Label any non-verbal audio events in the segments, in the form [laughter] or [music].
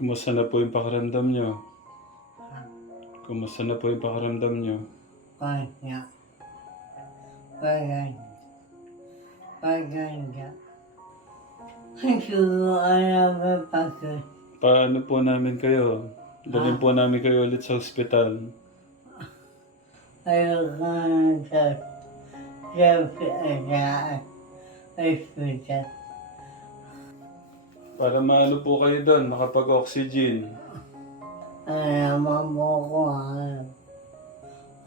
Kumusta na po yung pakiramdam nyo? Kumusta na po yung pakiramdam nyo? Kanya. Paganda. Paganda. Siguro alam mo pagod. Paano po namin kayo? Dalhin po namin kayo ulit sa ospital. Ayoko na sa hospital. Para maano po kayo doon, makapag-oxygen. Alam mo ko alam.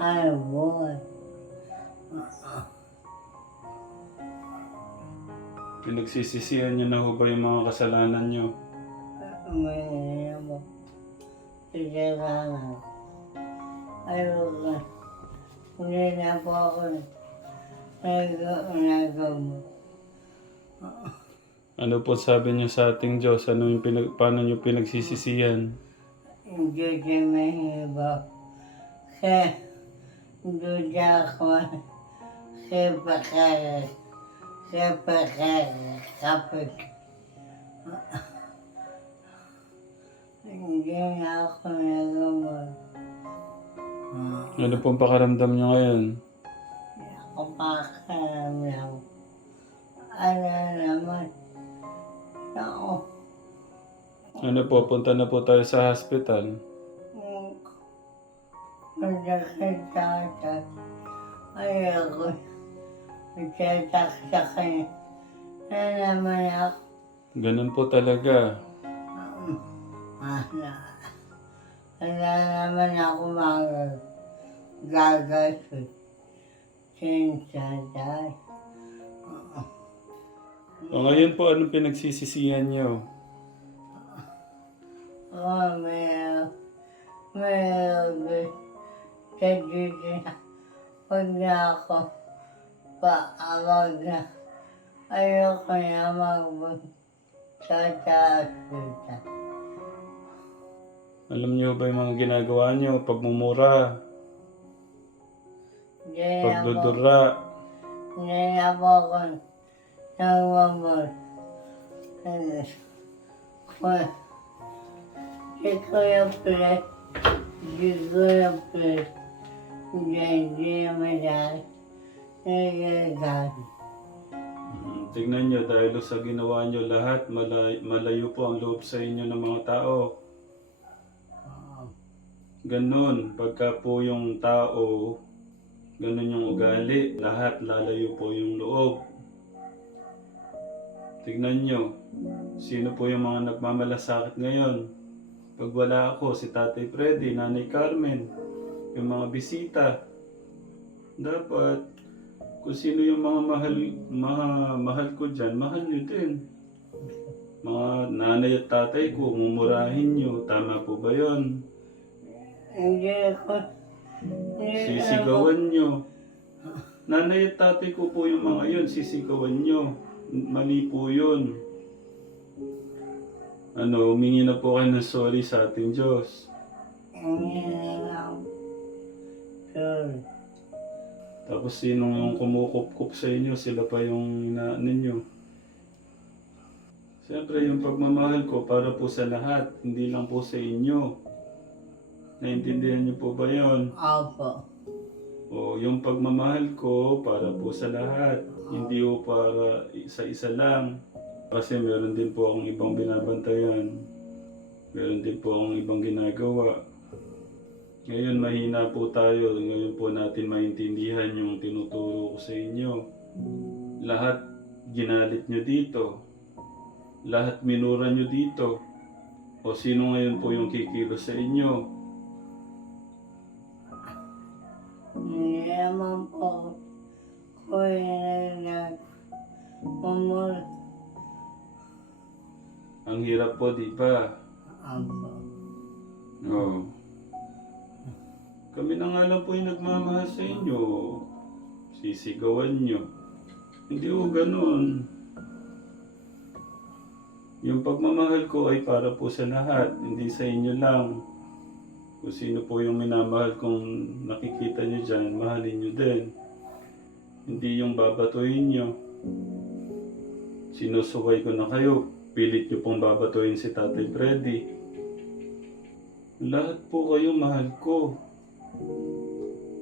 Ay, boy. Pinagsisisihan nyo na ho ba yung mga kasalanan nyo? May mo. Sigurado. Ayoko. Hindi na po ako. Nag-mo. Ano po sabi nyo sa ating Diyos? Ano yung pinag paano nyo pinagsisisihan? Hindi siya mahirap. Kaya, hindi ako sa pagkakas. Sa pagkakapit. Hindi na ako nagamot. Ano pong pakaramdam nyo ngayon? Ako pakaramdam. Ano naman? Ako. Ano po, punta na po tayo sa hospital. Magkakitatat. Ayoko. Magkataksakin. Na naman ako. Ganun po talaga. Ano? Wala naman ako mag gagastos. Sinsaday. O ngayon po, anong pinagsisisihan nyo? Oh, may may sa dito na ako paawag na ayoko na magbun sa taas. Alam niyo ba yung mga ginagawa niyo? Pagmumura, Hindi na po, pagdudura. hindi na po ako Pres, hindi, hindi naman dahil nagagalit. Mm, Tingnan niyo, dahil sa ginawa niyo lahat, malay, malayo po ang loob sa inyo ng mga tao. Ganon, pagka po yung tao, ganon yung ugali, lahat lalayo po yung loob. Tignan nyo, sino po yung mga nagmamalasakit ngayon? Pag wala ako, si Tatay Freddy, Nanay Carmen, yung mga bisita. Dapat, kung sino yung mga mahal, mga mahal ko dyan, mahal nyo din. Mga nanay at tatay ko, mumurahin nyo. Tama po ba yon? Hindi ako, Sisigawan nyo. Nanay at tatay ko po yung mga yun, sisigawan nyo. Mali po yun. Ano, humingi na po kayo ng sorry sa ating Diyos. Tapos sinong yung kumukup-kup sa inyo, sila pa yung ina ninyo. Siyempre, yung pagmamahal ko para po sa lahat, hindi lang po sa inyo. Naintindihan niyo po ba yon? Opo. O yung pagmamahal ko para po sa lahat, hindi po para sa isa lang. Kasi meron din po akong ibang binabantayan. Meron din po akong ibang ginagawa. Ngayon mahina po tayo. Ngayon po natin maintindihan yung tinuturo ko sa inyo. Lahat ginalit nyo dito. Lahat minura nyo dito. O sino ngayon po yung kikilos sa inyo? Naman po ko nag umul Ang hirap po, di ba? ako. Oo. Kami na nga lang po yung nagmamahal sa inyo. Sisigawan nyo. Hindi ko ganun. Yung pagmamahal ko ay para po sa lahat, hindi sa inyo lang. Kung sino po yung minamahal kong nakikita nyo dyan, mahalin nyo din. Hindi yung babatuhin nyo. Sinusuway ko na kayo, pilit nyo pong babatuhin si Tatay Freddy. Lahat po kayo mahal ko.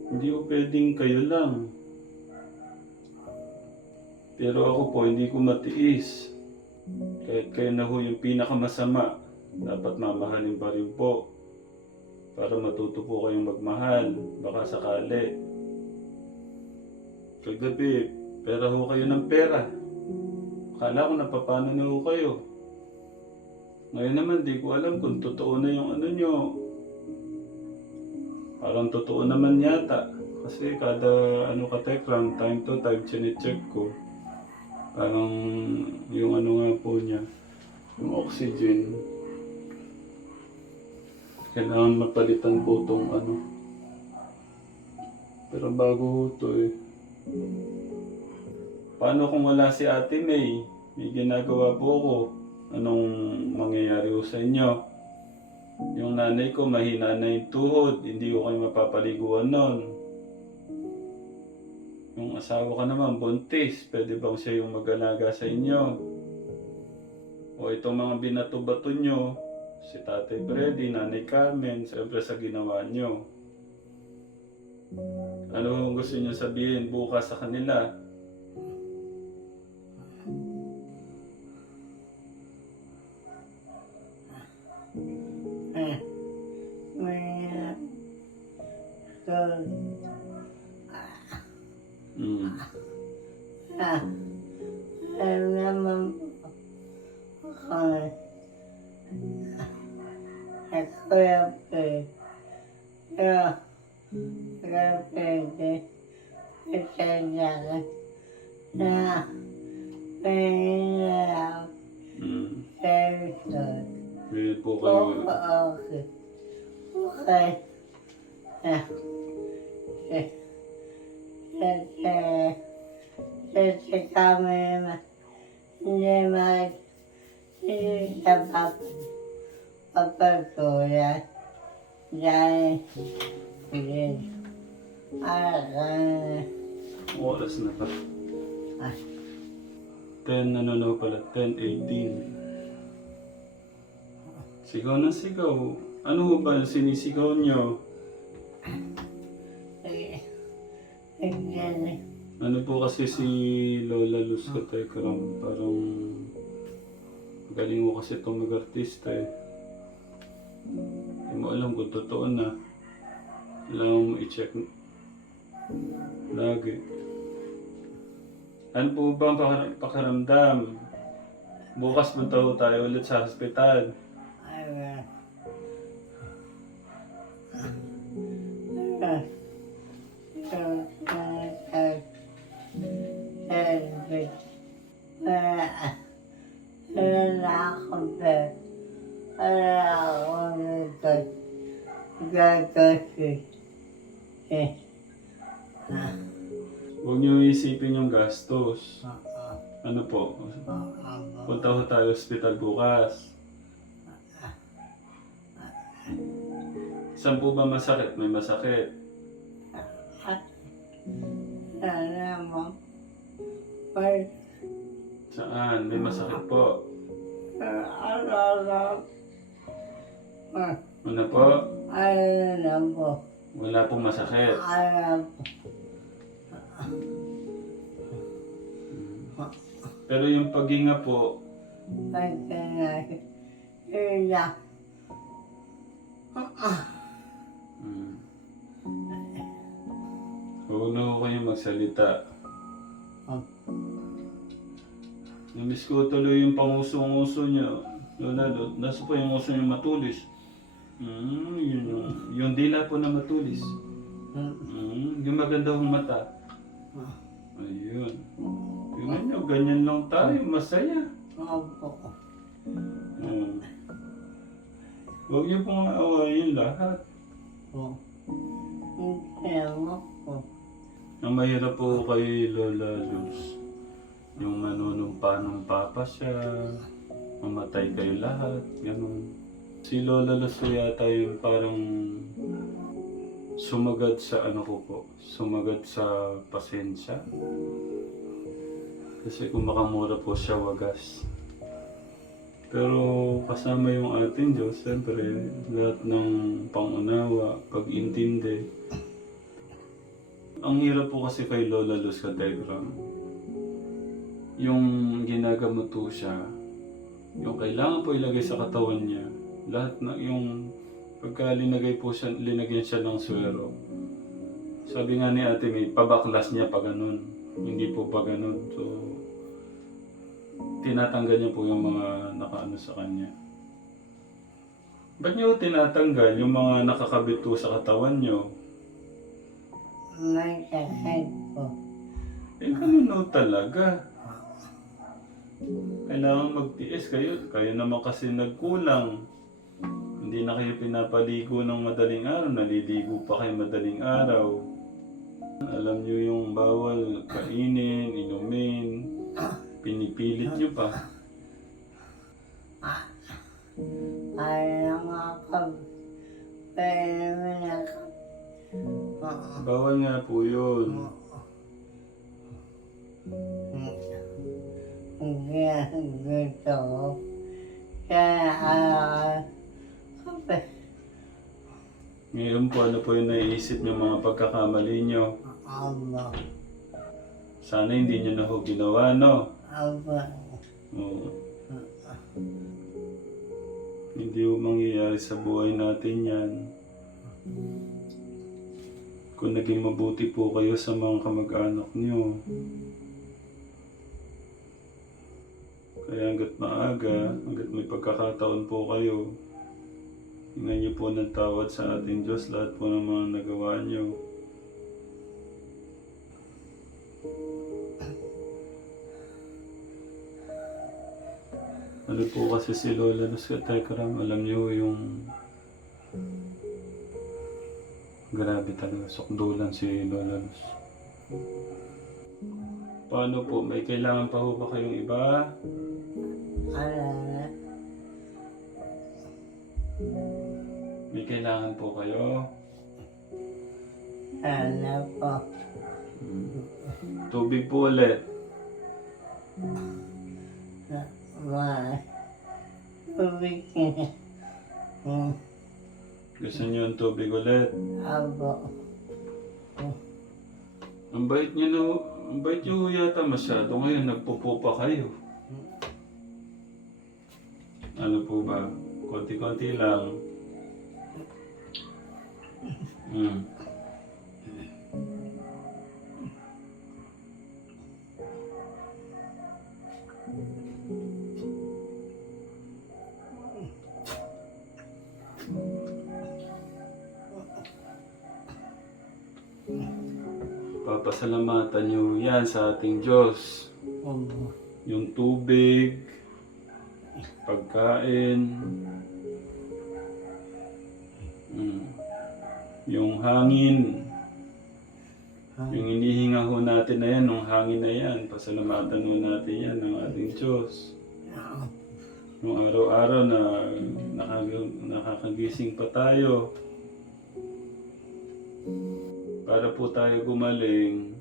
Hindi ko pwedeng kayo lang. Pero ako po, hindi ko matiis. Kahit kayo na ho yung pinakamasama, dapat mamahalin pa rin po. Para matuto po kayong magmahal, baka sakali. Kagabi, pera ho kayo ng pera. Akala ko napapano na kayo. Ngayon naman, di ko alam kung totoo na yung ano nyo. Parang totoo naman yata. Kasi kada ano ka tekram, time to time, chine-check ko. Parang yung ano nga po niya, yung oxygen. Kailangan mapalitan po tong ano. Pero bago ho to eh. Paano kung wala si Ate May? May ginagawa po ako. Anong mangyayari sa inyo? Yung nanay ko mahina na yung tuhod, hindi ko kayo mapapaliguan nun. Yung asawa ko naman, buntis, pwede bang siya yung mag-alaga sa inyo? O itong mga binato-bato nyo, si Tatay Freddy, Nanay Carmen, siyempre sa ginawa nyo. Ano ang gusto nyo sabihin bukas sa kanila? Eh, may so, dahil hindi alam Oras na pa. Ah. 10, ano na pala, 10.18. Sigaw na sigaw. Ano ho ba sinisigaw nyo? eh, hindi Ano po kasi si Lola Luz Katekram, parang galing mo kasi itong mag-artista eh. Hindi mo alam kung totoo na. Kailangan mo i-check lagi. Ano po ba ang pakar- pakaramdam? Bukas punta tayo ulit sa hospital. alam. Ah. Po? Ah. Punta ho tayo hospital bukas. Saan po ba masakit? May masakit. Wala mo. Pag Saan? May masakit po. alala. Ano po? Alam mo. Wala pong masakit. Alam mo. Pero yung paghinga po, Pagkahinga. mm, huwag na ko kayong magsalita. Namiss ko tuloy yung panguso-nguso niyo. Lola, lo- nasa po yung uso niyo matulis. Mm, yun, yung- yung dila po na matulis. Mm, yung maganda kong mata. Ayun. Tingnan nyo, ganyan lang tayo, masaya. Opo. Mm. Huwag niyo pong aawayin lahat. Oh. Hindi ako. Ang mahirap po kay Lola Luz. Yung manunumpa ng papa siya, mamatay kayo lahat, ganun. Si Lola Luz po yata yung parang sumagad sa ano ko po, sumagad sa pasensya. Kasi kung makamura po siya wagas. Pero kasama yung ating Diyos, siyempre, lahat ng pangunawa, pag-intindi, ang hirap po kasi kay Lola Luz Categram. Yung ginagamot po siya, yung kailangan po ilagay sa katawan niya, lahat na yung pagka linagay po siya, linagyan siya ng swero. Sabi nga ni ate may pabaklas niya pa ganun. Hindi po pa ganun. So, tinatanggal niya po yung mga nakaano sa kanya. Ba't niyo tinatanggal yung mga nakakabit po sa katawan niyo? May sakit po. Eh, ganun no talaga. Kailangan magtiis kayo. Kayo naman kasi nagkulang. Hindi na kayo pinapaligo ng madaling araw. Naliligo pa kayo madaling araw. Alam niyo yung bawal kainin, inumin. Pinipilit niyo pa. Ayaw nga pa. Pero naman ako. Oo. Bawal nga po yun. Hindi gusto ko. Kaya ah, kape. Ngayon po, ano po yung naiisip niyo mga pagkakamali niyo? Aba. Sana hindi niyo na ho ginawa, no? Aba. Oo. Hindi ho mangyayari sa buhay natin yan. Kung naging mabuti po kayo sa mga kamag-anak niyo. Kaya hanggat maaga, hanggat may pagkakataon po kayo, hinggan niyo po ng tawad sa ating Diyos lahat po ng mga nagawa niyo. Ano po kasi si Lola Luz Katekram, alam niyo yung grabe talaga, sukdulan si Lola Luz. Paano po? May kailangan pa ho ba kayong iba? May kailangan po kayo? Sana po. Tubig po ulit. Tubig. Gusto niyo yung tubig ulit? Abo. Ang bait niyo no, ang bait niyo yata masyado. Ngayon nagpupo pa kayo. Ano po ba? Konti-konti lang. Hmm. Papasalamatan niyo yan sa ating Diyos. Abo. Yung tubig, pagkain, mm, yung hangin, yung inihinga ho natin na yan, yung hangin na yan, pasalamatan ho natin yan ng ating Diyos. Yung araw-araw na nakag- nakakagising pa tayo, para po tayo gumaling,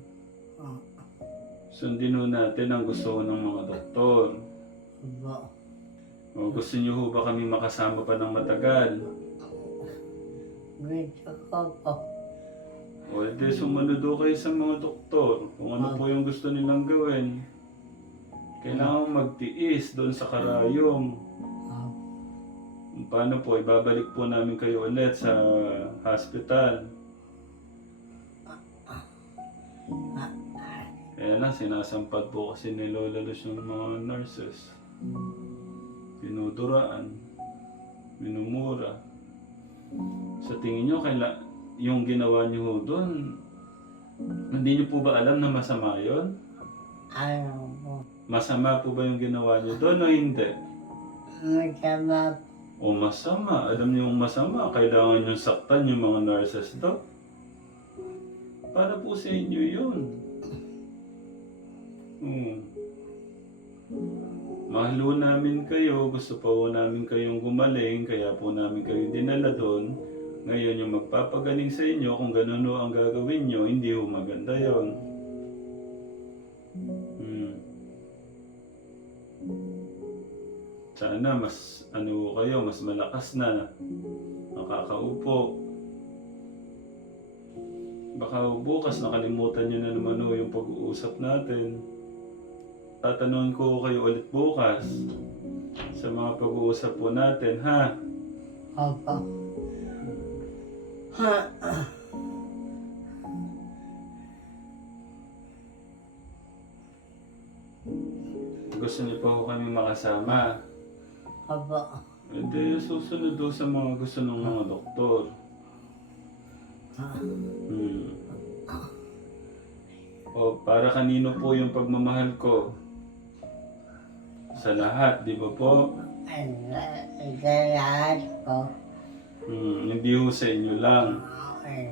sundin ho natin ang gusto ho ng mga doktor. O gusto niyo ho ba kami makasama pa ng matagal? Gusto ko. O edi sumunod ho kayo sa mga doktor kung ano po yung gusto nilang gawin. Kailangan magtiis doon sa karayom. Abo. Paano po, ibabalik po namin kayo ulit sa hospital. Kaya lang, sinasampad po kasi ni Lola Luz yung mga nurses. Pinuduraan. Minumura. Sa tingin nyo, kaila, yung ginawa nyo doon, hindi nyo po ba alam na masama yon? Ano po? Masama po ba yung ginawa nyo doon o hindi? Masama O masama, alam niyo yung masama, kailangan yung saktan yung mga nurses do. Para po sa inyo yun. Hmm. Mahal ho namin kayo, gusto pa ho namin kayong gumaling, kaya po namin kayo dinala doon. Ngayon yung magpapagaling sa inyo, kung ganun ho ang gagawin nyo, hindi ho maganda yon. Hmm. Sana mas ano kayo, mas malakas na nakakaupo. Baka bukas nakalimutan nyo na naman ho yung pag-uusap natin. Tatanungin ko kayo ulit bukas sa mga pag-uusap po natin, ha? Opo. Ha? Gusto niyo pa ho kami makasama. Opo. Hindi, susunod do sa mga gusto ng mga doktor. Hmm. O, para kanino po yung pagmamahal ko? Sa lahat, di ba po? Sa lahat po. Hmm, hindi ho sa inyo lang. Okay.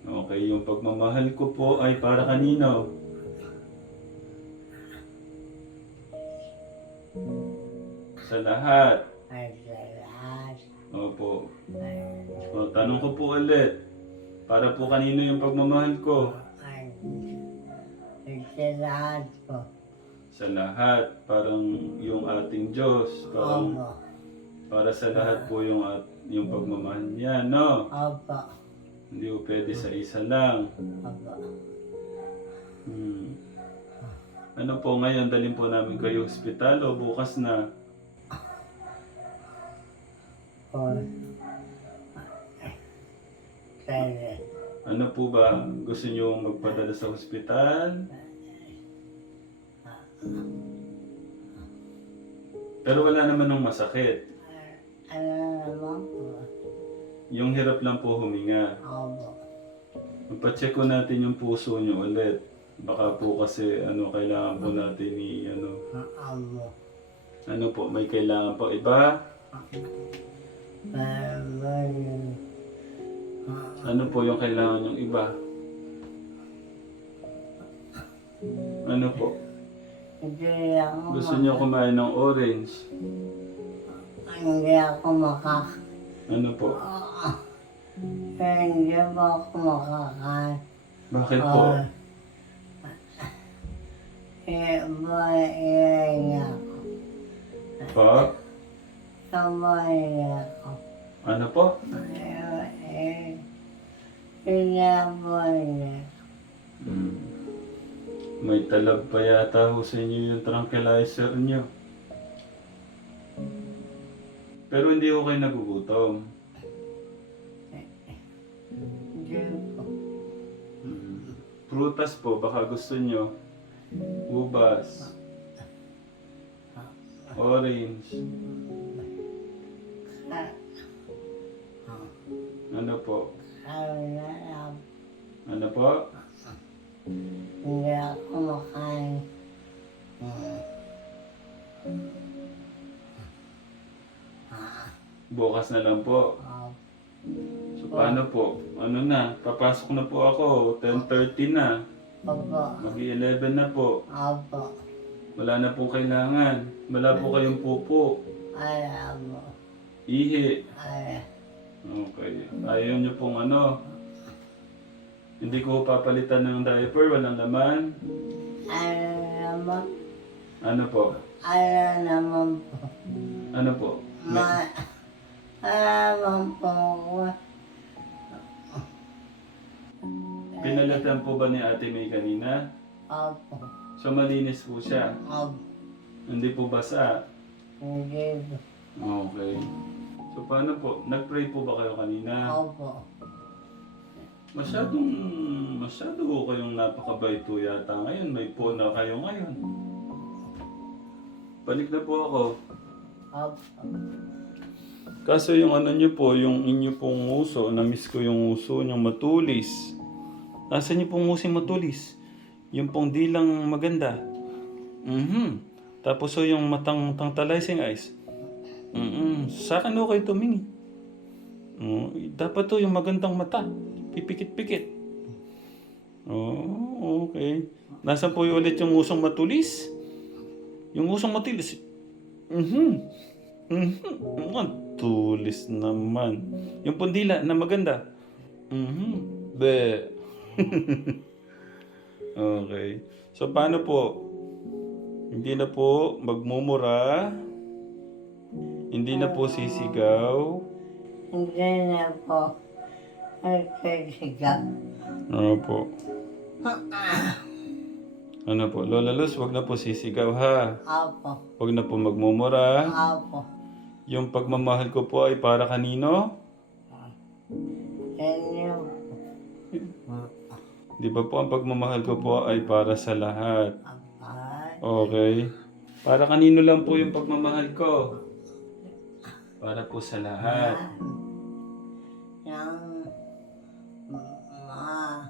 Okay, yung pagmamahal ko po ay para kanino? Sa lahat. Ay, sa lahat. Opo. O, tanong ko po ulit. Para po kanino yung pagmamahal ko? ay, sa lahat po. Sa lahat. Parang yung ating Diyos. Parang Opo. para sa lahat po yung, at, yung pagmamahal niya, no? Opo. Hindi po pwede sa isa lang. Opo. Hmm. Ano po ngayon, dalhin po namin kayo ospital o bukas na? Po. Kaya, Ano po ba? Gusto niyo magpadala sa ospital? Pero wala naman nung masakit. ano naman po? Yung hirap lang po huminga. Opo. Magpa-check ko natin yung puso niyo ulit. Baka po kasi ano kailangan po natin ni ano. Opo. Ano po, may kailangan po iba? Yun. Ano po yung kailangan yung iba? Ano po? Gusto niyo kumain ng orange? Hindi ako makak... Ano po? Hindi ba ako makakain? Bakit po? Eh, bahay niya ako. Pa? Niya ako. Ano po? Eh, eh, Pinaboy niya. Hmm. May talab pa yata ho sa inyo yung tranquilizer niyo. Pero hindi ko kayo nagugutom. Hmm. Prutas po, baka gusto nyo. Ubas. Orange. Ano po? Kaya lang, Ano po? hindi ako makain. Bukas na lang po. Opo. So paano po? Ano na? Papasok na po ako. 10.30 na. Opo. Mag-11 na po. Opo. Wala na po kailangan. Wala po kayong pupo. Alam mo. Ihi. Alam. Okay. Ayaw nyo pong ano. Hindi ko papalitan ng diaper. Walang laman. Alam naman. Ano po? Alam naman. Ano po? Ma... Alam po ko. Pinalatan po ba ni Ate May kanina? Opo. So malinis po siya. Opo. Hindi po basa. Hindi po. Okay. So paano po? Nag-pray po ba kayo kanina? Opo. Masyadong, masyado ko kayong napakabait po yata ngayon. May po na kayo ngayon. Balik na po ako. Opo. Kaso yung ano nyo po, yung inyo pong uso, na-miss ko yung uso niyang matulis. Nasaan niyo pong uso matulis? Yung pong dilang maganda. Mhm. Tapos so yung matang tantalizing eyes. Mhm. Sa akin okay tumingi. Oh, dapat to yung magandang mata. Pipikit-pikit. Oh, okay. Nasaan po yung ulit yung usong matulis? Yung usong matulis. Mhm. Mhm. Ang tulis naman. Yung pundila na maganda. Mhm. Be. [laughs] okay. So paano po? Hindi na po magmumura. Hindi na po sisigaw. Hindi na po. Nagkasigaw. Ano po? Ano po? Lola Luz, wag na po sisigaw ha. Opo. Wag na po magmumura. Opo. Yung pagmamahal ko po ay para kanino? Inyo. Di ba po ang pagmamahal ko po ay para sa lahat? Ay. Okay. Para kanino lang po yung pagmamahal ko? Para po sa lahat. Yang ma.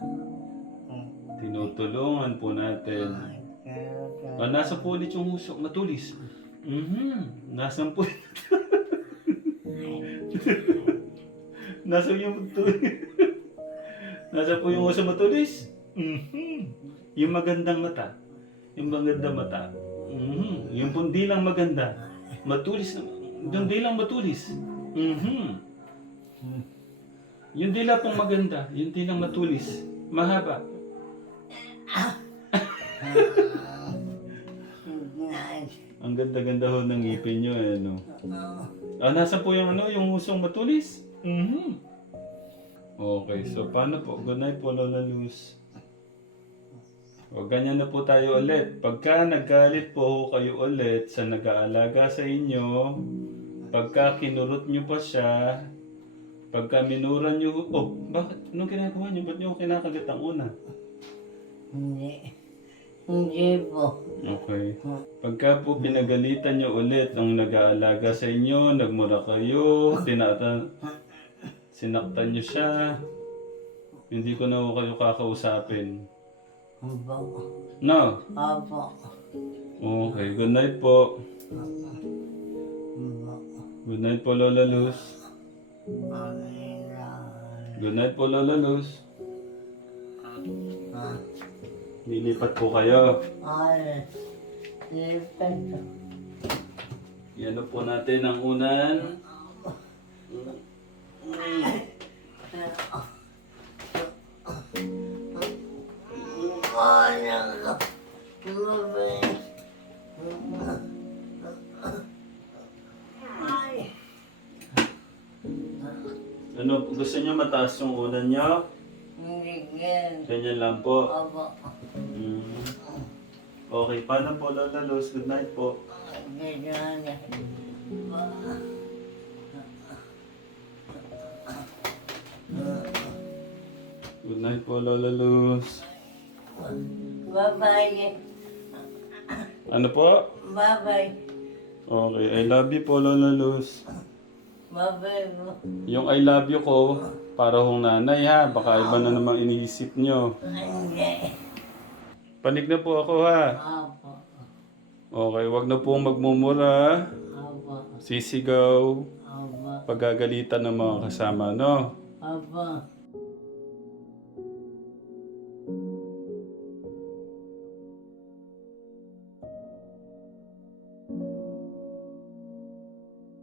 Tinutulungan po natin. Ah, nasa po ulit yung usok, matulis. Mhm. Nasaan po? nasa yung matulis. nasa po yung usok matulis. Mhm. Yung magandang mata. Yung magandang mata. Mhm. Yung pundi lang maganda. Matulis. Yung dilang matulis. Mhm. Yung dila pong maganda. Yung dilang matulis. Mahaba. [laughs] Ang ganda-ganda ho ng ngipin nyo eh, no? Ah, nasa po yung ano, yung usong matulis? Mhm. Okay, so paano po? Good night po, Lola Luz. O, ganyan na po tayo ulit. Pagka naggalit po kayo ulit sa nag-aalaga sa inyo, pagka kinurot nyo pa siya, pagka minura nyo, oh, bakit? Anong ginagawa nyo? Ba't nyo kinakagat ang una? Hindi. Hindi po. Okay. Pagka po pinagalitan nyo ulit ang nag-aalaga sa inyo, nagmura kayo, tinata sinaktan nyo siya, hindi ko na kayo kakausapin. Opo. No? Opo. Okay, good night po. Good night po, Lola Luz. Good night po, Lola Luz. Lilipat po kayo. Yan po natin ang unan. Ano ka? Ano, gusto nyo mataas yung unan nyo? Hindi gan. Ganyan lang po. Opo. Mm. Okay, paano po, Lola Luz? Good night po. Ganyan. Good night po, Lola Luz. Bye-bye. Ano po? Bye-bye. Okay, I love you po, Lola Luz. Bye-bye po. Yung I love you ko, para hong nanay ha, baka iba na namang iniisip nyo. Hindi. Panig na po ako ha. Okay, wag na pong magmumura, sisigaw, pagagalitan ng mga kasama, no? Opo.